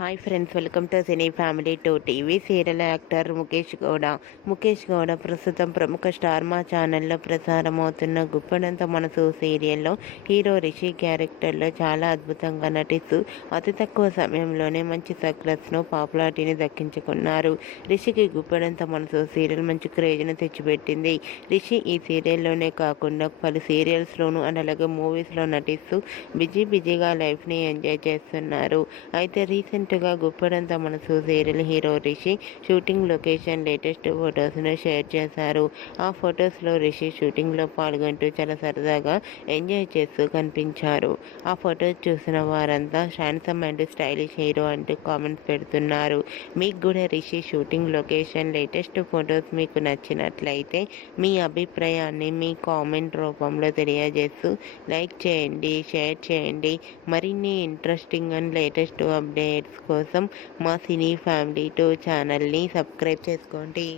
Hi friends, welcome to cine family to TV. Serial actor Mukesh Gowda ప్రస్తుతం ప్రముఖ star మా ఛానల్లో ప్రసారమవుతున్న గుప్పడంత మనసు సీరియల్లో హీరో రిషి క్యారెక్టర్లో చాలా అద్భుతంగా నటిస్తూ అతి తక్కువ సమయంలోనే మంచి సక్సెస్ను పాపులారిటీని దక్కించుకున్నారు. రిషికి గుప్పడంత మనసు సీరియల్ మంచి క్రేజ్ను తెచ్చిపెట్టింది. రిషి ఈ సీరియల్లోనే కాకుండా పలు సీరియల్స్లోనూ అలాగే మూవీస్లో నటిస్తూ బిజీగా లైఫ్ని ఎంజాయ్ చేస్తున్నారు. అయితే రీసెంట్గా Guppedantha Manasu serial hero Rishi shooting location latest ఫొటోస్ను షేర్ చేశారు. ఆ ఫొటోస్లో రిషి షూటింగ్లో పాల్గొంటూ చాలా సరదాగా ఎంజాయ్ చేస్తూ కనిపించారు. ఆ ఫొటోస్ చూసిన వారంతా హ్యాండ్సమ్ అండ్ స్టైలిష్ హీరో అంటూ కామెంట్స్ పెడుతున్నారు. మీకు కూడా Rishi shooting location latest photos మీకు నచ్చినట్లయితే మీ అభిప్రాయాన్ని మీ కామెంట్ రూపంలో తెలియజేస్తూ లైక్ చేయండి, షేర్ చేయండి. మరిన్ని ఇంట్రెస్టింగ్ అండ్ లేటెస్ట్ అప్డేట్స్ కోసం మా సినీ ఫ్యామిలీ 2 ఛానల్ని సబ్స్క్రైబ్ చేసుకోండి.